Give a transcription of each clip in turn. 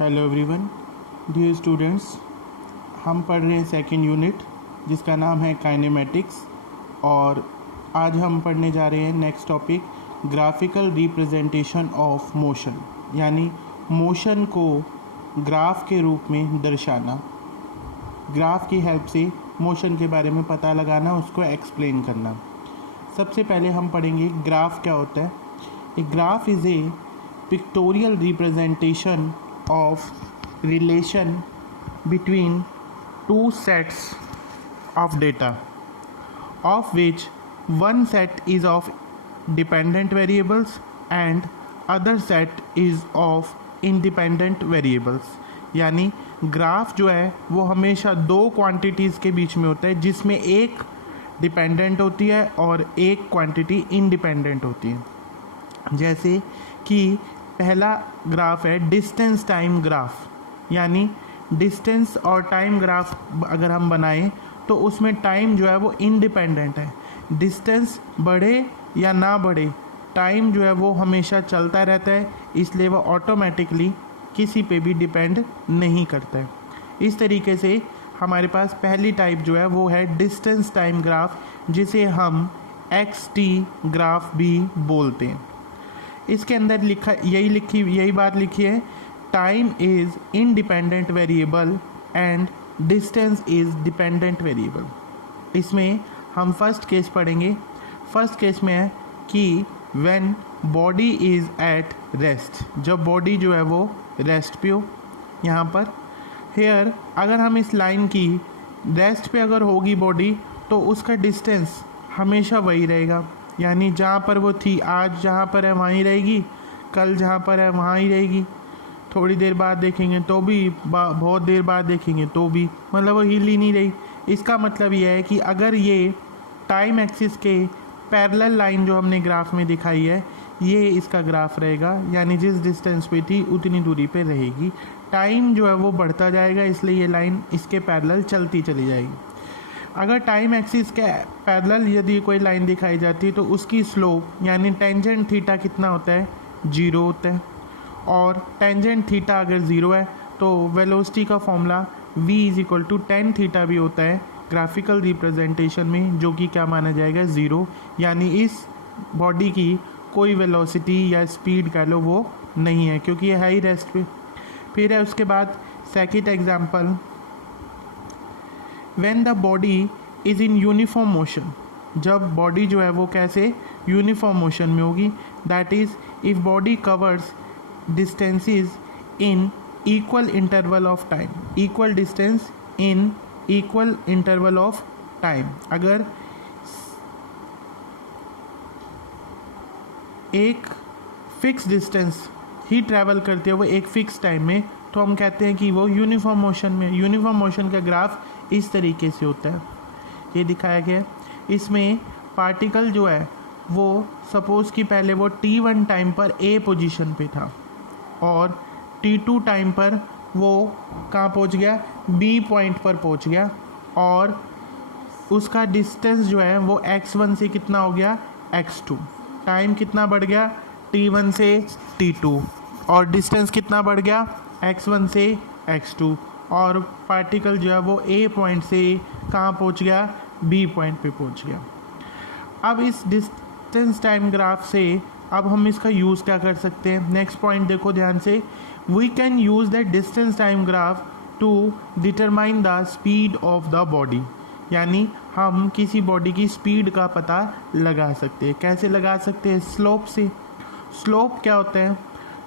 Hello everyone, dear students, हम पढ़ रहे हैं सेकंड यूनिट जिसका नाम है काइनेमेटिक्स। और आज हम पढ़ने जा रहे हैं next topic graphical representation of motion, यानी मोशन को ग्राफ के रूप में दर्शाना। ग्राफ की हेल्प से मोशन के बारे में पता लगाना, उसको एक्सप्लेन करना। सबसे पहले हम पढ़ेंगे ग्राफ क्या होता है। A graph is a pictorial representation of relation between two sets of data, of which one set is of dependent variables and other set is of independent variables। यानी ग्राफ जो है वो हमेशा दो क्वांटिटीज़ के बीच में होता है, जिसमें एक डिपेंडेंट होती है और एक क्वांटिटी इंडिपेंडेंट होती है। जैसे कि पहला ग्राफ है डिस्टेंस टाइम ग्राफ, यानी डिस्टेंस और टाइम ग्राफ अगर हम बनाएं तो उसमें टाइम जो है वो इंडिपेंडेंट है। डिस्टेंस बढ़े या ना बढ़े, टाइम जो है वो हमेशा चलता रहता है, इसलिए वो ऑटोमेटिकली किसी पे भी डिपेंड नहीं करता है। इस तरीके से हमारे पास पहली टाइप जो है वो है डिस्टेंस टाइम ग्राफ, जिसे हम XT ग्राफ भी बोलते हैं। इसके अंदर यही बात लिखी है, time is independent variable and distance is dependent variable. इसमें हम फर्स्ट केस पढ़ेंगे। फर्स्ट केस में है कि when body is at rest, जब बॉडी जो है वो रेस्ट पे हो। यहाँ पर हेयर अगर हम इस लाइन की रेस्ट पे अगर होगी बॉडी तो उसका डिस्टेंस हमेशा वही रहेगा, यानी जहाँ पर वो थी आज जहाँ पर है वहीं रहेगी, कल जहाँ पर है वहाँ ही रहेगी, थोड़ी देर बाद देखेंगे तो भी, बहुत देर बाद देखेंगे तो भी, मतलब वो हिल ही नहीं रही। इसका मतलब यह है कि अगर ये टाइम एक्सिस के पैरेलल लाइन जो हमने ग्राफ में दिखाई है, ये इसका ग्राफ रहेगा, यानी जिस डिस्टेंस पे थी उतनी दूरी पे रहेगी। टाइम जो है वो बढ़ता जाएगा, इसलिए ये लाइन इसके पैरेलल चलती चली जाएगी। अगर टाइम एक्सिस के पैरेलल यदि कोई लाइन दिखाई जाती है तो उसकी स्लोप यानी टेंजेंट थीटा कितना होता है, 0 होता है। और टेंजेंट थीटा अगर 0 है तो वेलोसिटी का फॉर्मूला v = tan थीटा भी होता है ग्राफिकल रिप्रेजेंटेशन में, जो कि क्या माना जाएगा, 0। यानी इस बॉडी की कोई वेलोसिटी या स्पीड कह लो वो नहीं है, क्योंकि ये है ही रेस्ट पे। फिर है उसके बाद second example, when the body is in uniform motion, जब बॉडी जो है वो कैसे यूनिफॉर्म मोशन में होगी, that is if body covers distances in equal interval of time, equal distance in equal interval of time. अगर एक फिक्स डिस्टेंस ही travel करती है वो एक फिक्स टाइम में, तो हम कहते हैं कि वो यूनिफॉर्म मोशन में। यूनिफॉर्म मोशन का ग्राफ इस तरीके से होता है, ये दिखाया गया है। इसमें पार्टिकल जो है वो सपोज़ कि पहले वो T1 टाइम पर A पोजीशन पे था और T2 टाइम पर वो कहाँ पहुँच गया, B पॉइंट पर पहुँच गया, और उसका डिस्टेंस जो है वो x1 से कितना हो गया, x2। टाइम कितना बढ़ गया, T1 से T2, और डिस्टेंस कितना बढ़ गया, x1 से x2, और पार्टिकल जो है वो A पॉइंट से कहाँ पहुँच गया, B पॉइंट पे पहुँच गया। अब इस डिस्टेंस टाइम ग्राफ से अब हम इसका यूज़ क्या कर सकते हैं, नेक्स्ट पॉइंट देखो ध्यान से। We can use the distance time graph to determine the speed of the body, यानी हम किसी बॉडी की स्पीड का पता लगा सकते हैं। कैसे लगा सकते हैं, स्लोप से। स्लोप क्या होता है,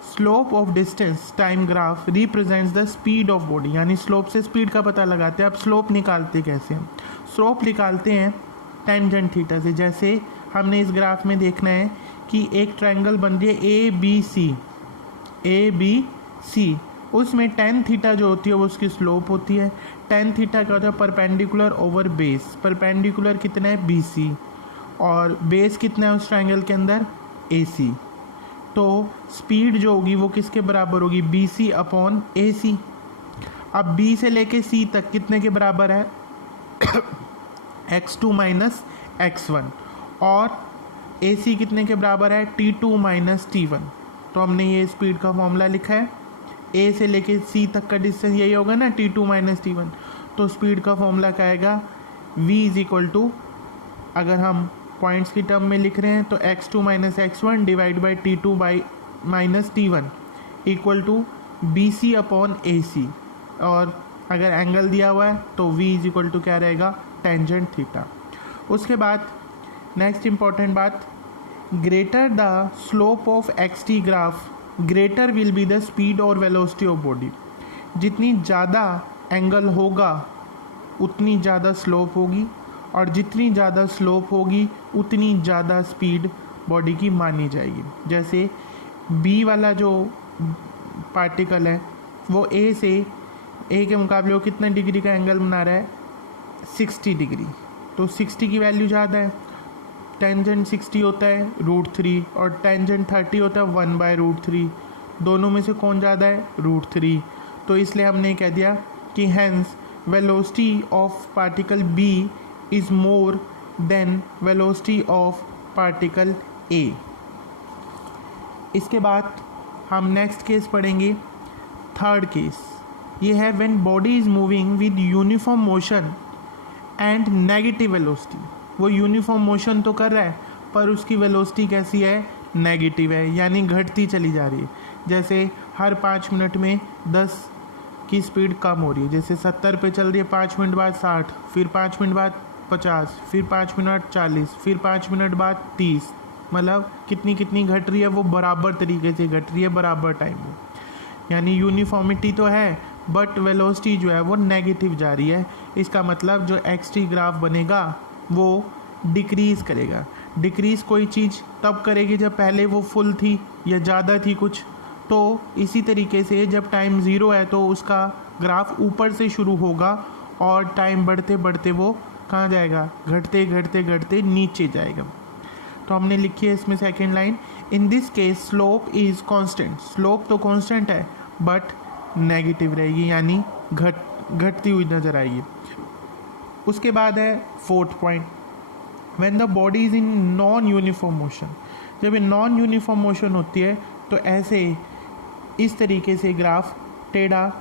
slope of distance time graph represents the speed of body, यानी स्लोप से स्पीड का पता लगाते हैं। अब स्लोप निकालते कैसे हैं, स्लोप निकालते हैं टेंजेंट थीटा से। जैसे हमने इस ग्राफ में देखना है कि एक ट्रायंगल बन रही है ABC, उसमें tan थीटा जो होती है वो उसकी स्लोप होती है। tan थीटा क्या होता है, परपेंडिकुलर ओवर बेस। परपेंडिकुलर कितना है, BC, और बेस कितना है उस ट्रायंगल के अंदर, AC। तो स्पीड जो होगी वो किसके बराबर होगी, BC/AC। अब B से लेके C तक कितने के बराबर है, x2 - x1, और AC कितने के बराबर है, T2 - T1। तो हमने ये स्पीड का फॉर्मूला लिखा है, ए से लेके सी तक का डिस्टेंस यही होगा ना, t2 माइनस टी1। तो स्पीड का फॉर्मूला क्या आएगा, v इज इक्वल टू, अगर हम पॉइंट्स की टर्म में लिख रहे हैं तो x2 minus x1 divide by t2 by minus t one equal to B C upon A C. और अगर एंगल दिया हुआ है तो v इज इक्वल टू क्या रहेगा, टेंजेंट थीटा। उसके बाद नेक्स्ट इंपॉर्टेंट बात, greater the slope of X T graph greater will be the speed और वेलोसिटी ऑफ बॉडी। जितनी ज़्यादा एंगल होगा उतनी ज़्यादा स्लोप होगी, और जितनी ज़्यादा स्लोप होगी उतनी ज़्यादा स्पीड बॉडी की मानी जाएगी। जैसे बी वाला जो पार्टिकल है वो ए के मुकाबले वो कितने डिग्री का एंगल बना रहा है, 60 डिग्री। तो 60 की वैल्यू ज़्यादा है, टेंजेंट 60 होता है √3 और टेंजेंट 30 होता है 1/√3। दोनों में से कौन ज़्यादा है, √3। तो इसलिए हमने कह दिया कि hence velocity of particle B is more than velocity of particle A. इसके बाद हम नेक्स्ट केस पढ़ेंगे, थर्ड केस। ये है when body is moving with uniform motion and negative velocity. वो यूनिफॉर्म मोशन तो कर रहा है पर उसकी वेलोसिटी कैसी है, नेगेटिव है, यानी घटती चली जा रही है। जैसे हर 5 मिनट में 10 की स्पीड कम हो रही है। जैसे 70 पे चल रही है, 5 मिनट बाद 60, फिर 5 मिनट बाद 50, फिर 5 मिनट 40, फिर 5 मिनट बाद 30। मतलब कितनी कितनी घट रही है, वो बराबर तरीके से घट रही है, बराबर टाइम में। यानी यूनिफॉर्मिटी तो है बट वेलोसिटी जो है वो नेगेटिव जा रही है। इसका मतलब जो एक्स टी ग्राफ बनेगा वो डिक्रीज़ करेगा। डिक्रीज़ कोई चीज़ तब करेगी जब पहले वो फुल थी या ज़्यादा थी कुछ। तो इसी तरीके से जब टाइम 0 है तो उसका ग्राफ ऊपर से शुरू होगा और टाइम बढ़ते बढ़ते वो कहाँ जाएगा, घटते घटते घटते नीचे जाएगा। तो हमने लिखी है इसमें second line, in this case slope is constant. Slope तो कांस्टेंट है बट नेगेटिव रहेगी, यानी घटती हुई नजर आएगी। उसके बाद है fourth point, when the body is in non uniform motion. जब ये नॉन यूनिफॉर्म मोशन होती है तो ऐसे इस तरीके से ग्राफ टेढ़ा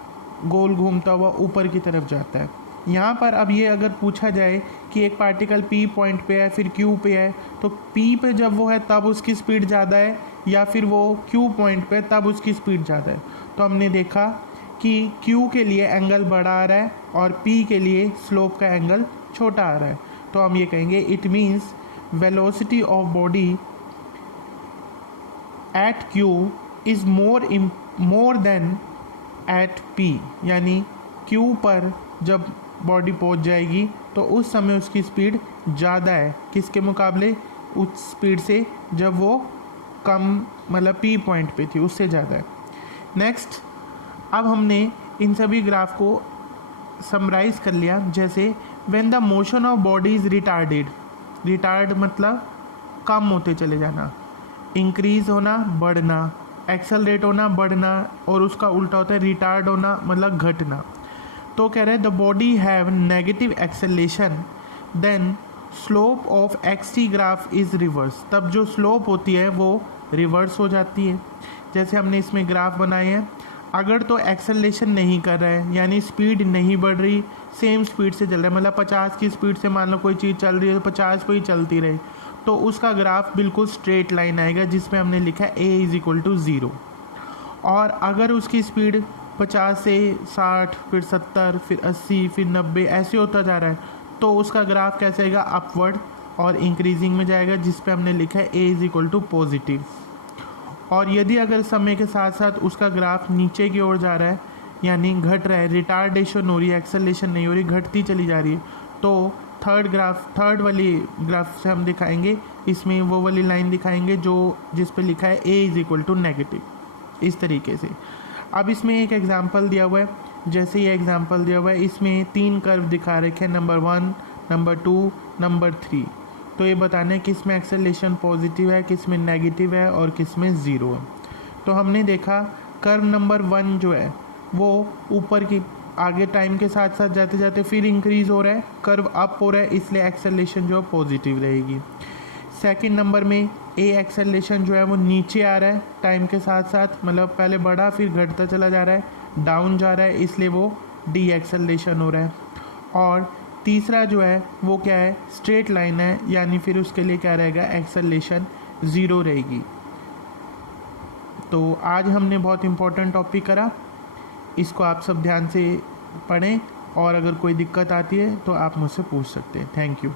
गोल घूमता हुआ ऊपर की तरफ जाता है। यहाँ पर अब ये अगर पूछा जाए कि एक पार्टिकल P पॉइंट पे है फिर Q पे है, तो P पे जब वो है तब उसकी स्पीड ज़्यादा है या फिर वो Q पॉइंट पे तब उसकी स्पीड ज़्यादा है। तो हमने देखा कि Q के लिए एंगल बड़ा आ रहा है और P के लिए स्लोप का एंगल छोटा आ रहा है। तो हम ये कहेंगे it means velocity of body at Q is more than at P। यानी Q पर जब बॉडी पहुंच जाएगी तो उस समय उसकी स्पीड ज़्यादा है किसके मुकाबले, उस स्पीड से जब वो कम मतलब P पॉइंट पे थी उससे ज़्यादा है। नेक्स्ट, अब हमने इन सभी ग्राफ को समराइज़ कर लिया। जैसे when the motion of body is retarded, retard मतलब कम होते चले जाना, इंक्रीज़ होना बढ़ना, एक्सेलरेट होना बढ़ना, और उसका उल्टा होता है रिटार्ड होना मतलब घटना। तो कह रहे हैं the body have negative acceleration then slope of X T graph is reverse. तब जो स्लोप होती है वो रिवर्स हो जाती है। जैसे हमने इसमें ग्राफ बनाए हैं, अगर तो एक्सेलरेशन नहीं कर रहा है यानी स्पीड नहीं बढ़ रही, सेम स्पीड से चल रहा है, मतलब 50 की स्पीड से मान लो कोई चीज़ चल रही है तो 50 पे ही चलती रहे, तो उसका ग्राफ बिल्कुल स्ट्रेट लाइन आएगा जिसमें हमने लिखा है a इज़ इक्वल टू 0। और अगर उसकी स्पीड 50 से 60 फिर 70 फिर 80 फिर 90 ऐसे होता जा रहा है तो उसका ग्राफ कैसे आएगा, अपवर्ड और इंक्रीजिंग में जाएगा, जिस पे हमने लिखा है a is equal to positive. और यदि अगर समय के साथ साथ उसका ग्राफ नीचे की ओर जा रहा है यानी घट रहा है, रिटार्डेशन हो रही है, एक्सेलेरेशन नहीं हो रही, घटती चली जा रही है, तो थर्ड वाली ग्राफ से हम दिखाएंगे, इसमें वो वाली लाइन दिखाएंगे जो जिस पे लिखा है a is equal to negative, इस तरीके से। अब इसमें एक एग्जांपल दिया हुआ है, जैसे ये एग्जांपल दिया हुआ है, इसमें 3 कर्व दिखा रखे हैं, नंबर 1, नंबर 2, नंबर 3। तो ये बताना है किस में एक्सेलेरेशन पॉजिटिव है, किस में नेगेटिव है और किस में 0 है। तो हमने देखा कर्व नंबर 1 जो है वो ऊपर की आगे टाइम के साथ साथ जाते जाते फिर इंक्रीज़ हो रहा है, कर्व अप हो रहा है, इसलिए एक्सेलेरेशन जो है पॉजिटिव रहेगी। सेकंड नंबर में ए एक्सेलरेशन जो है वो नीचे आ रहा है टाइम के साथ साथ, मतलब पहले बढ़ा फिर घटता चला जा रहा है, डाउन जा रहा है, इसलिए वो डी एक्सेलरेशन हो रहा है। और तीसरा जो है वो क्या है, स्ट्रेट लाइन है, यानी फिर उसके लिए क्या रहेगा, एक्सेलरेशन 0 रहेगी। तो आज हमने बहुत इम्पोर्टेंट टॉपिक करा, इसको आप सब ध्यान से पढ़ें और अगर कोई दिक्कत आती है तो आप मुझसे पूछ सकते हैं। Thank you.